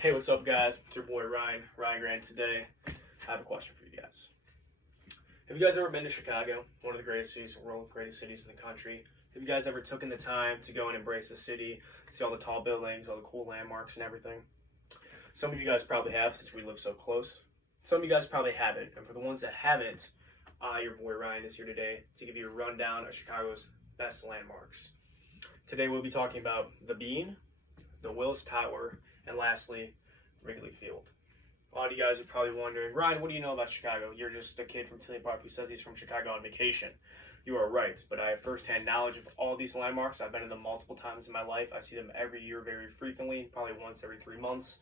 Hey, what's up, guys? It's your boy Ryan Grant. Today, I have a question for you guys. Have you guys ever been to Chicago, one of the greatest cities in the world, greatest cities in the country? Have you guys ever taken the time to go and embrace the city, see all the tall buildings, all the cool landmarks and everything? Some of you guys probably have, since we live so close. Some of you guys probably haven't, and for the ones that haven't, your boy Ryan is here today to give you a rundown of Chicago's best landmarks. Today we'll be talking about the Bean, the Willis Tower, and lastly, Wrigley Field. A lot of you guys are probably wondering, Ryan, what do you know about Chicago? You're just a kid from Tinley Park who says he's from Chicago on vacation. You are right, but I have firsthand knowledge of all these landmarks. I've been to them multiple times in my life. I see them every year very frequently, probably once every 3 months.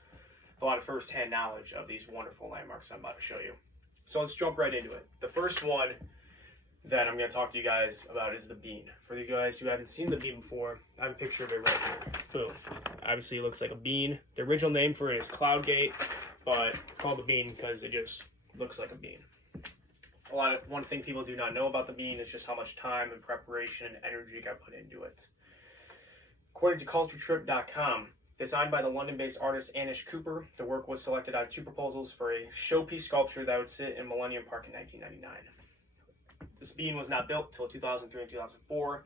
A lot of firsthand knowledge of these wonderful landmarks I'm about to show you. So let's jump right into it. The first one that I'm going to talk to you guys about is the Bean. For you guys who haven't seen the Bean before, I have a picture of it right here. Boom. Obviously it looks like a bean. The original name for it is Cloud Gate, but it's called the Bean because it just looks like a bean. One thing people do not know about the Bean is just how much time and preparation and energy got put into it. According to culturetrip.com, designed by the London-based artist Anish Cooper, the work was selected out of 2 proposals for a showpiece sculpture that would sit in Millennium Park in 1999. This Bean was not built until 2003 and 2004.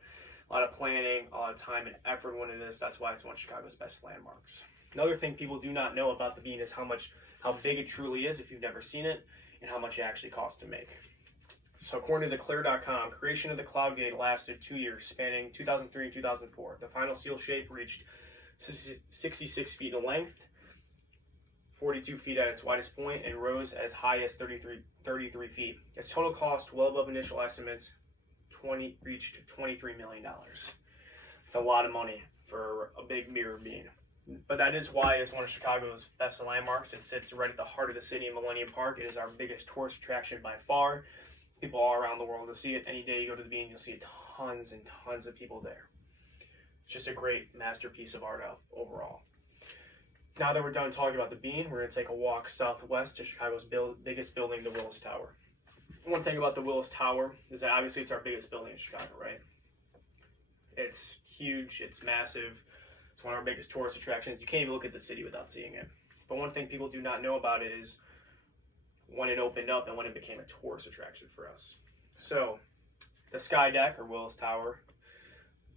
A lot of planning, a lot of time and effort went into this. That's why it's one of Chicago's best landmarks. Another thing people do not know about the Bean is how big it truly is if you've never seen it, and how much it actually costs to make. So according to theclear.com, creation of the Cloud Gate lasted 2 years, spanning 2003 and 2004. The final seal shape reached 66 feet in length, 42 feet at its widest point, and rose as high as 33 feet. Its total cost, well above initial estimates, reached $23 million. It's a lot of money for a big mirror bean. But that is why it's one of Chicago's best landmarks. It sits right at the heart of the city in Millennium Park. It is our biggest tourist attraction by far. People all around the world will see it. Any day you go to the Bean, you'll see tons and tons of people there. It's just a great masterpiece of art overall. Now that we're done talking about the Bean, we're going to take a walk southwest to Chicago's biggest building, the Willis Tower. One thing about the Willis Tower is that obviously it's our biggest building in Chicago, right? It's huge, it's massive, it's one of our biggest tourist attractions. You can't even look at the city without seeing it. But one thing people do not know about it is when it opened up and when it became a tourist attraction for us. So, the Sky Deck, or Willis Tower,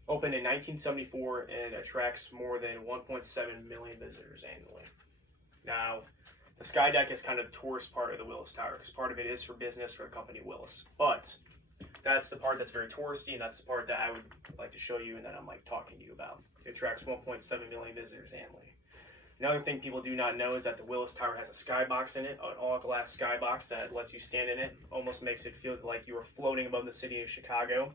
opened in 1974 and attracts more than 1.7 million visitors annually. Now, the Sky Deck is kind of the tourist part of the Willis Tower, because part of it is for business for the company Willis. But that's the part that's very touristy, and that's the part that I would like to show you and that I'm talking to you about. It attracts 1.7 million visitors annually. Another thing people do not know is that the Willis Tower has a skybox in it, an all-glass skybox that lets you stand in it. Almost makes it feel like you are floating above the city of Chicago.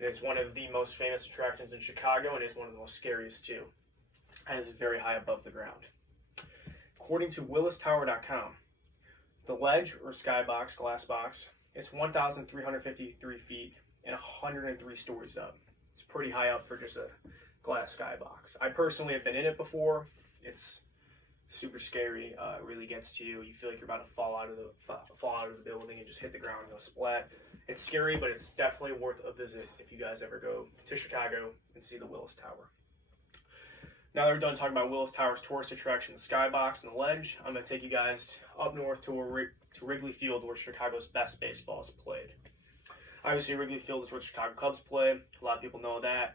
It's one of the most famous attractions in Chicago, and is one of the most scariest too, as it's very high above the ground. According to WillisTower.com, the ledge or skybox, glass box, is 1,353 feet and 103 stories up. It's pretty high up for just a glass skybox. I personally have been in it before. It's super scary. It really gets to you. You feel like you're about to fall out of the building and just hit the ground and go splat. It's scary, but it's definitely worth a visit if you guys ever go to Chicago and see the Willis Tower. Now that we're done talking about Willis Tower's tourist attraction, the skybox and the ledge, I'm going to take you guys up north to Wrigley Field, where Chicago's best baseball is played. Obviously, Wrigley Field is where Chicago Cubs play. A lot of people know that.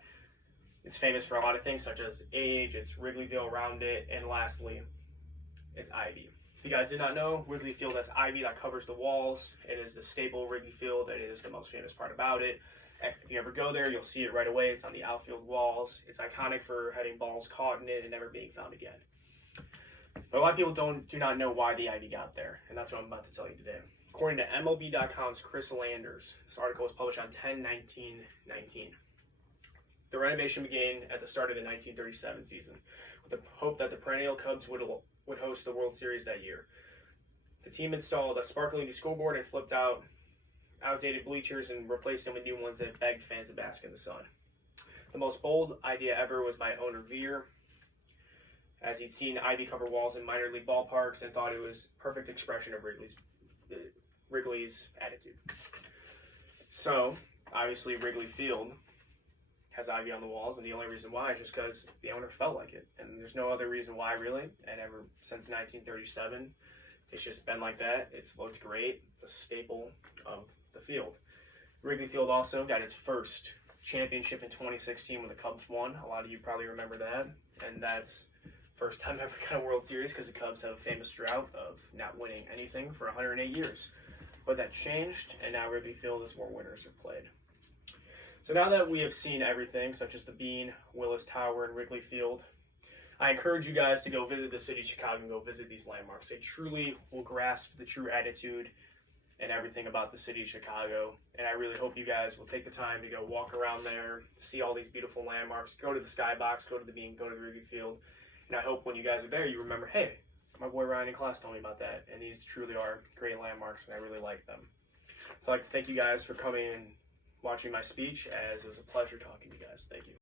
It's famous for a lot of things, such as age, it's Wrigleyville around it, and lastly, it's ivy. If you guys did not know, Wrigley Field has ivy that covers the walls. It is the staple of Wrigley Field, and it is the most famous part about it. If you ever go there, you'll see it right away. It's on the outfield walls. It's iconic for having balls caught in it and never being found again. But a lot of people do not know why the ivy got there, and that's what I'm about to tell you today. According to MLB.com's Chris Landers, this article was published on 10/19/19. The renovation began at the start of the 1937 season, with the hope that the perennial Cubs would host the World Series that year. The team installed a sparkling new scoreboard and flipped out outdated bleachers and replaced them with new ones that begged fans to bask in the sun. The most bold idea ever was by owner Veer, as he'd seen ivy cover walls in minor league ballparks and thought it was a perfect expression of Wrigley's attitude. So, obviously, Wrigley Field has ivy on the walls, and the only reason why is just because the owner felt like it. And there's no other reason why, really. And ever since 1937, it's just been like that. It's looked great. It's a staple of the field. Wrigley Field also got its first championship in 2016 when the Cubs won. A lot of you probably remember that. And that's first time ever got a World Series because the Cubs have a famous drought of not winning anything for 108 years. But that changed, and now Wrigley Field is where winners are played. So now that we have seen everything, such as the Bean, Willis Tower, and Wrigley Field, I encourage you guys to go visit the city of Chicago and go visit these landmarks. They truly will grasp the true attitude and everything about the city of Chicago. And I really hope you guys will take the time to go walk around there, see all these beautiful landmarks, go to the Skybox, go to the Bean, go to the Wrigley Field. And I hope when you guys are there, you remember, hey, my boy Ryan in class told me about that. And these truly are great landmarks, and I really like them. So I'd like to thank you guys for coming and watching my speech, as it was a pleasure talking to you guys. Thank you.